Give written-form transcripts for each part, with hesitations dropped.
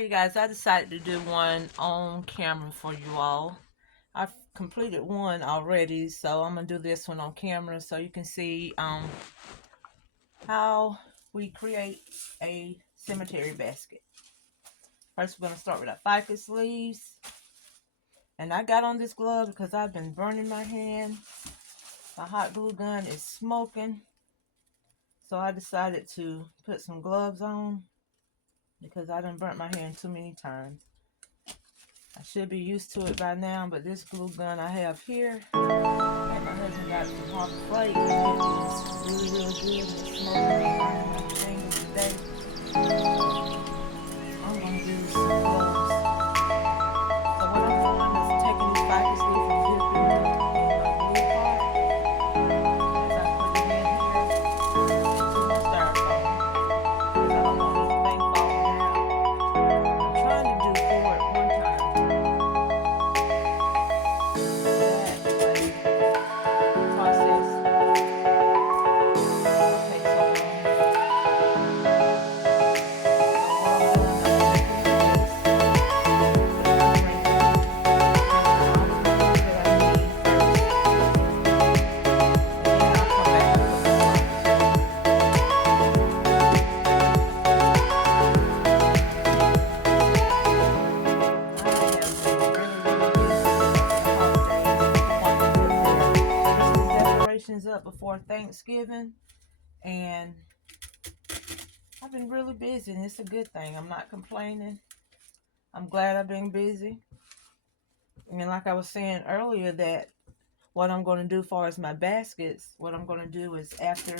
Alright, you guys, I decided to do one on camera for you all. I've completed one already, so I'm going to do this one on camera so you can see how we create a cemetery basket. First, we're going to start with our ficus leaves. And I got on this glove because I've been burning my hand. My hot glue gun is smoking. So I decided to put some gloves on because I done burnt my hand too many times. I should be used to it by now, but this glue gun I have here, and my husband got it from Harbor Freight, and it is really, really good, and it's smoking and burning my fingers today. I'm going to do some gloves. So what I'm doing is taking this ficus leaf and dipping it in my glue part as I put it in here into my styrofoam, because I don't want anything falling out. I'm trying to do 4 at one time. That way the process won't take so long. So what I'm doing, I'm taking this, putting my finger, grabbing all the glue that I need first, and then I'll come back and put my gloves on. I have been really, really busy with the holidays, wanting to put their Christmas decorations up before Thanksgiving, and I've been really busy, and it's a good thing. I'm not complaining. I'm glad I've been busy. And like I was saying earlier, that what I'm going to do as far as my baskets, what I'm going to do is after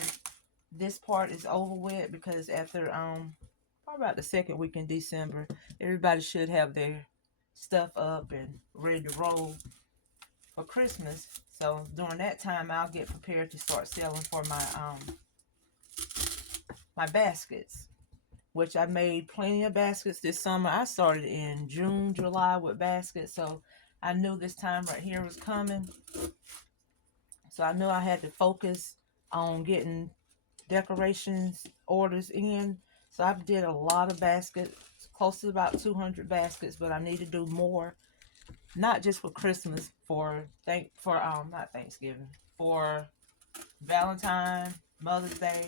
this part is over with, because after probably about the second week in December, everybody should have their stuff up and ready to roll for Christmas. So during that time, I'll get prepared to start selling for my baskets, which I made plenty of baskets this summer. I started in June, July with baskets, so I knew this time right here was coming. So I knew I had to focus on getting decorations orders in. So I did a lot of baskets, close to about 200 baskets, but I need to do more, not just for Christmas, not Thanksgiving, for Valentine, Mother's Day.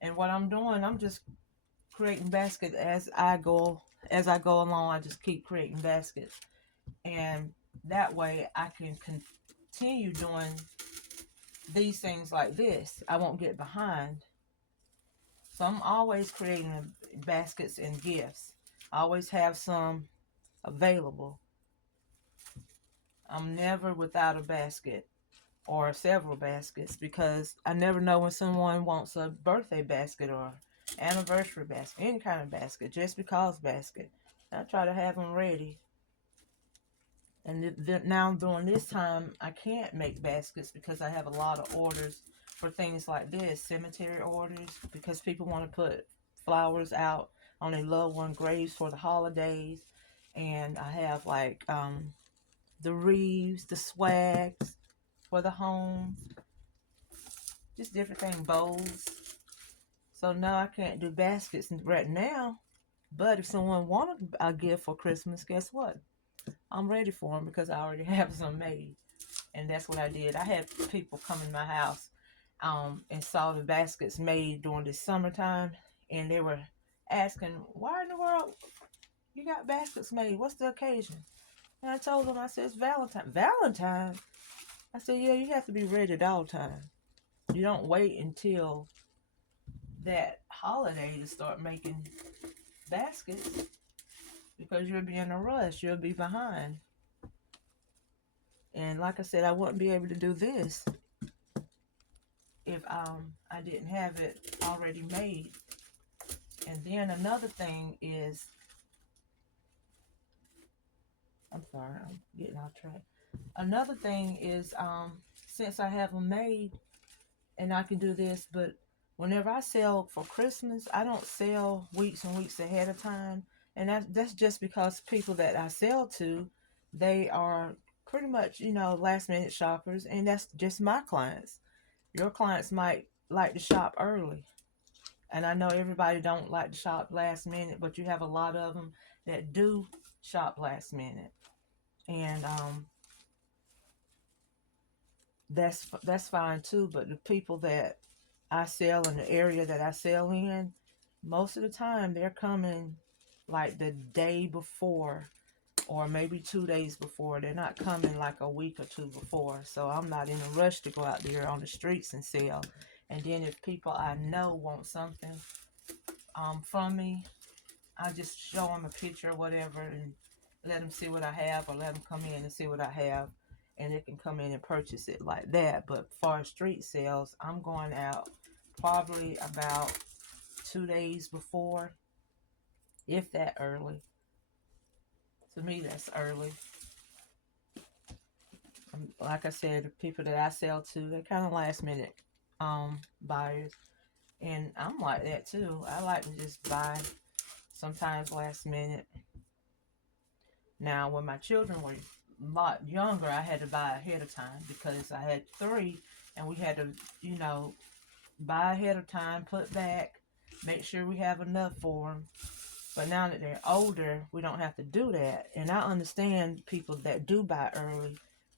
And what I'm doing, I'm just creating baskets as I go along. I just keep creating baskets, and that way I can continue doing these things like this. I won't get behind. So I'm always creating baskets and gifts. I always have some available. I'm never without a basket or several baskets, because I never know when someone wants a birthday basket or anniversary basket, any kind of basket, just because basket. I try to have them ready. And now during this time, I can't make baskets because I have a lot of orders for things like this, cemetery orders, because people want to put flowers out on their loved one graves for the holidays. And I have like the wreaths, the swags for the homes, just different things, bowls. So no, I can't do baskets right now. But if someone wants a gift for Christmas, guess what? I'm ready for them because I already have some made. And that's what I did. I had people come in my house and saw the baskets made during the summertime, and they were asking, why in the world you got baskets made? What's the occasion? And I told them, I said, it's Valentine. Valentine? I said, yeah, you have to be ready at all times. You don't wait until that holiday to start making baskets, because you'll be in a rush. You'll be behind. And like I said, I wouldn't be able to do this if I didn't have it already made. And then another thing is, I'm sorry, I'm getting off track. Another thing is, since I have them made and I can do this, but whenever I sell for Christmas, I don't sell weeks and weeks ahead of time. And that's just because people that I sell to, they are pretty much, last minute shoppers, and that's just my clients. Your clients might like to shop early. And I know everybody don't like to shop last minute, but you have a lot of them. that do shop last minute. And that's fine too. But the people that I sell in the area that I sell in, most of the time they're coming like the day before or maybe 2 days before. They're not coming like a week or two before. So I'm not in a rush to go out there on the streets and sell. And then if people I know want something from me, I just show them a picture or whatever and let them see what I have, or let them come in and see what I have, and they can come in and purchase it like that. But for street sales, I'm going out probably about 2 days before, if that early. To me, that's early. Like I said, the people that I sell to, they're kind of last minute buyers. And I'm like that too. I like to just buy sometimes last minute. Now, when my children were a lot younger, I had to buy ahead of time because I had 3, and we had to, buy ahead of time, put back, make sure we have enough for them. But now that they're older, we don't have to do that. And I understand people that do buy early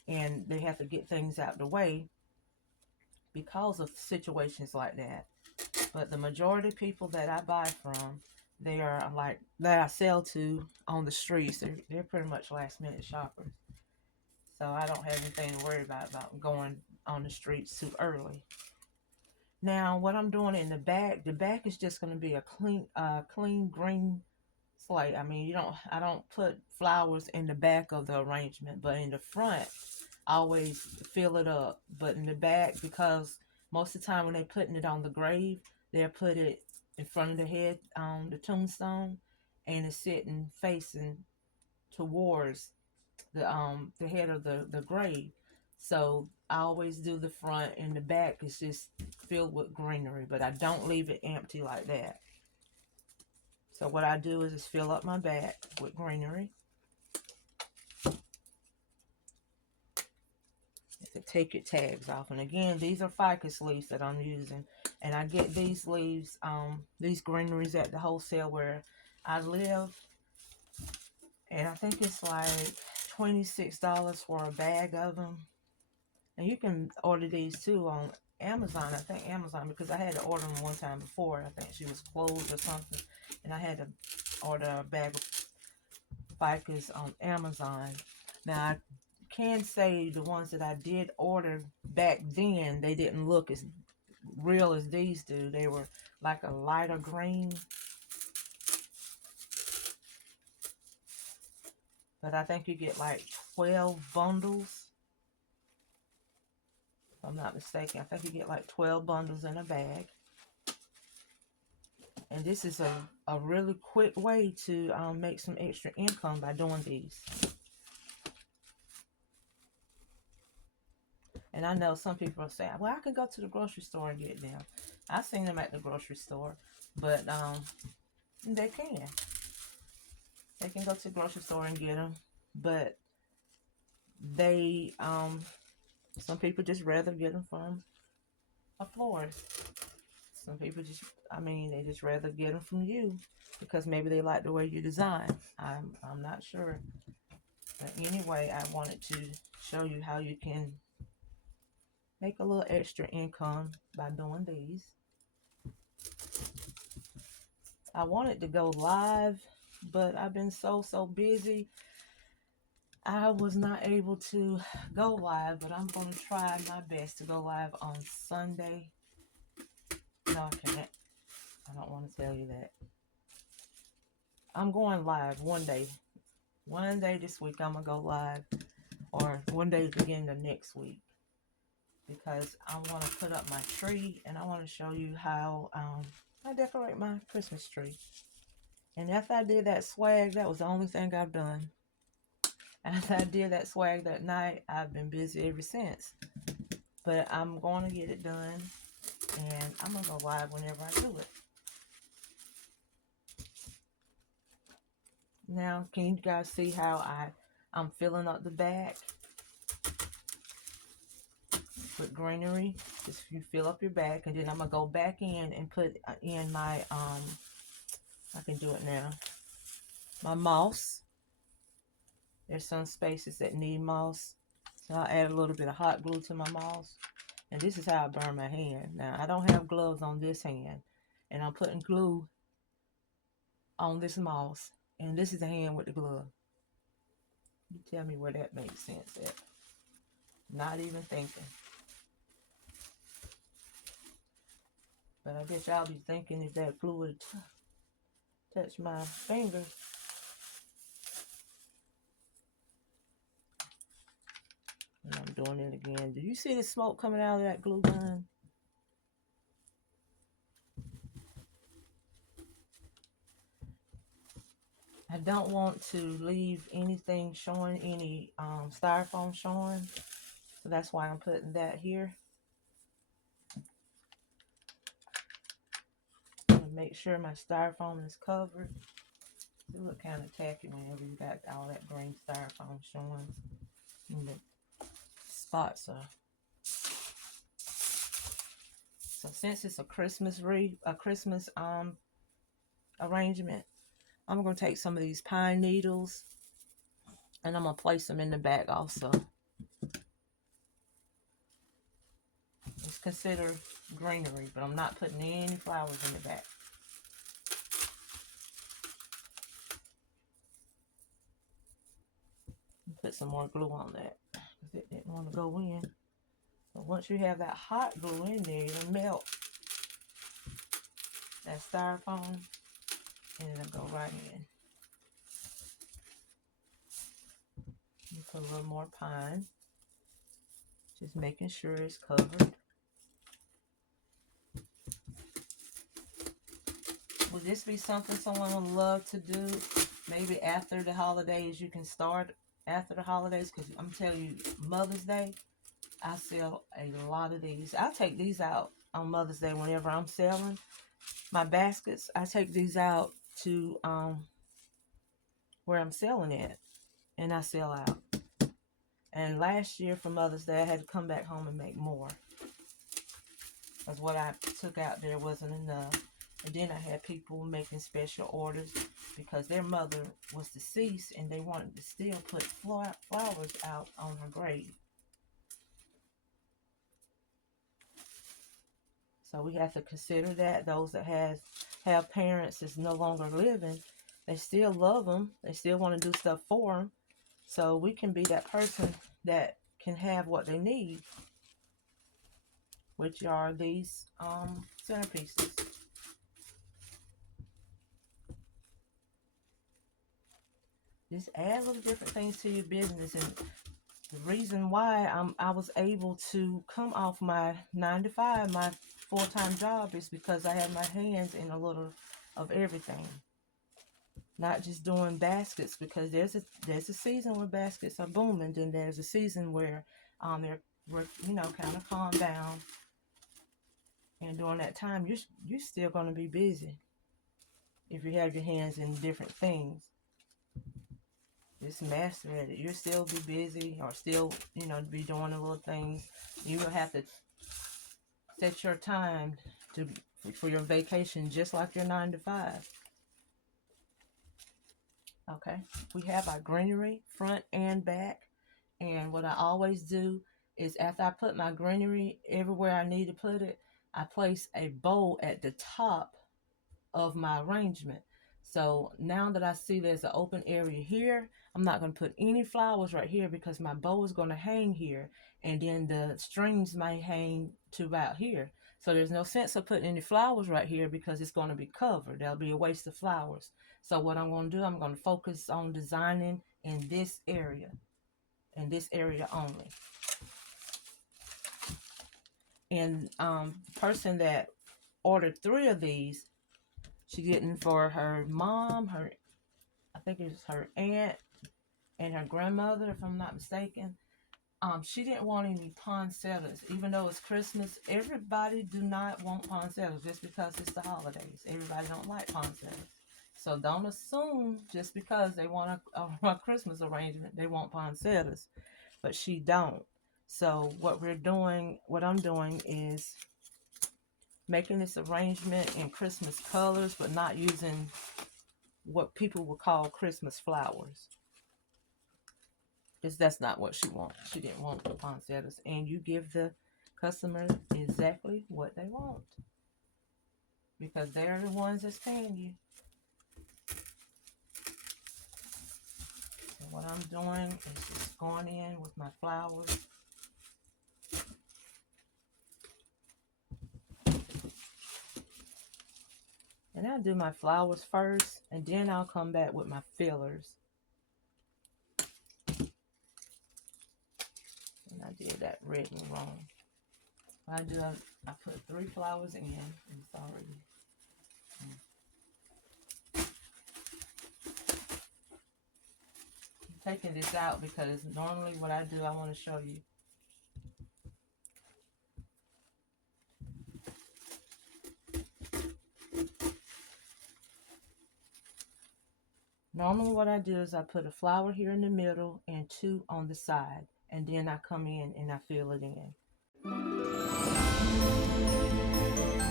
and they have to get things out the way because of situations like that. But the majority of people that I buy from, they are like, that I sell to on the streets, they're pretty much last minute shoppers. So I don't have anything to worry about going on the streets too early. Now, what I'm doing in the back is just going to be a clean green slate. I mean, I don't put flowers in the back of the arrangement, but in the front, I always fill it up. But in the back, because most of the time when they're putting it on the grave, they'll put it in front of the head on the tombstone, and it's sitting facing towards the head of the grave. So I always do the front, and the back is just filled with greenery, but I don't leave it empty like that. So what I do is just fill up my back with greenery. To take your tags off. And again, these are ficus leaves that I'm using. And I get these leaves, these greeneries at the wholesale where I live. And I think it's like $26 for a bag of them. And you can order these too on Amazon. I think Amazon, because I had to order them one time before. I think she was closed or something. And I had to order a bag of ficus on Amazon. Now, I can say the ones that I did order back then, they didn't look as real as these do. They were like a lighter green. But I think you get like 12 bundles. If I'm not mistaken, I think you get like 12 bundles in a bag. And this is a really quick way to make some extra income by doing these. And I know some people are saying, well, I can go to the grocery store and get them. I've seen them at the grocery store, but they can. They can go to the grocery store and get them, but they, some people just rather get them from a florist. Some people just, they just rather get them from you because maybe they like the way you design. I'm not sure. But anyway, I wanted to show you how you can make a little extra income by doing these. I wanted to go live, but I've been so busy. I was not able to go live, but I'm going to try my best to go live on Sunday. No, I can't. I don't want to tell you that. I'm going live one day. One day this week I'm going to go live, or one day at the beginning of next week, because I want to put up my tree, and I want to show you how I decorate my Christmas tree. And after I did that swag, that was the only thing I've done. After I did that swag that night, I've been busy ever since. But I'm going to get it done, and I'm going to go live whenever I do it. Now, can you guys see how I'm filling up the back with greenery? Just you fill up your back, and then I'm going to go back in and put in my, I can do it now. my moss. There's some spaces that need moss. So I'll add a little bit of hot glue to my moss. And this is how I burn my hand. Now, I don't have gloves on this hand. And I'm putting glue on this moss. And this is the hand with the glove. You tell me where that makes sense at. Not even thinking. But I guess y'all be thinking if that glue would touch my fingers. And I'm doing it again. Do you see the smoke coming out of that glue gun? I don't want to leave anything showing, any styrofoam showing. So that's why I'm putting that here. And make sure my styrofoam is covered. It look kind of tacky whenever you got all that green styrofoam showing. And the spots are. So since it's a Christmas arrangement, I'm gonna take some of these pine needles and I'm gonna place them in the back also. It's considered greenery, but I'm not putting any flowers in the back. Put some more glue on that because it didn't want to go in. But once you have that hot glue in there, it'll melt that styrofoam and it'll go right in. You put a little more pine, just making sure it's covered. Would this be something someone would love to do? Maybe after the holidays, you can start after the holidays, because I'm telling you, Mother's Day, I sell a lot of these. I take these out on Mother's Day whenever I'm selling my baskets. I take these out to where I'm selling it, and I sell out. And last year for Mother's Day, I had to come back home and make more, because what I took out there wasn't enough. And then I had people making special orders because their mother was deceased and they wanted to still put flowers out on her grave. So we have to consider that. Those that have parents that's no longer living, they still love them. They still want to do stuff for them. So we can be that person that can have what they need, which are these centerpieces. Just add little different things to your business. And the reason why I was able to come off my 9-to-5, my full-time job, is because I had my hands in a little of everything. Not just doing baskets, because there's a season where baskets are booming, then there's a season where they're kind of calm down. And during that time, you're still going to be busy if you have your hands in different things. Just master at it. You'll still be busy, or still, be doing the little things. You will have to set your time for your vacation, just like your 9-to-5. Okay, we have our greenery front and back. And what I always do is, after I put my greenery everywhere I need to put it, I place a bow at the top of my arrangement. So now that I see there's an open area here, I'm not going to put any flowers right here because my bow is going to hang here, and then the strings might hang to about here. So there's no sense of putting any flowers right here because it's going to be covered. That'll be a waste of flowers. So what I'm going to do, I'm going to focus on designing in this area only. And person that ordered 3 of these, she getting for her mom, I think it was her aunt, and her grandmother, if I'm not mistaken. She didn't want any poinsettias, even though it's Christmas. Everybody do not want poinsettias just because it's the holidays. Everybody don't like poinsettias. So don't assume just because they want a Christmas arrangement, they want poinsettias. But she don't. So what I'm doing is making this arrangement in Christmas colors, but not using what people would call Christmas flowers. Because that's not what she wants. She didn't want the poinsettias. And you give the customer exactly what they want. Because they're the ones that's paying you. So what I'm doing is just going in with my flowers. And I'll do my flowers first, and then I'll come back with my fillers. And I did that red and wrong. I put 3 flowers in, and it's already. I'm taking this out because normally what I do, I want to show you. Normally what I do is I put a flower here in the middle and 2 on the side. And then I come in and I fill it in.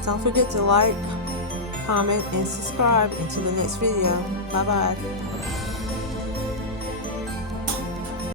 Don't forget to like, comment, and subscribe. Until the next video. Bye-bye.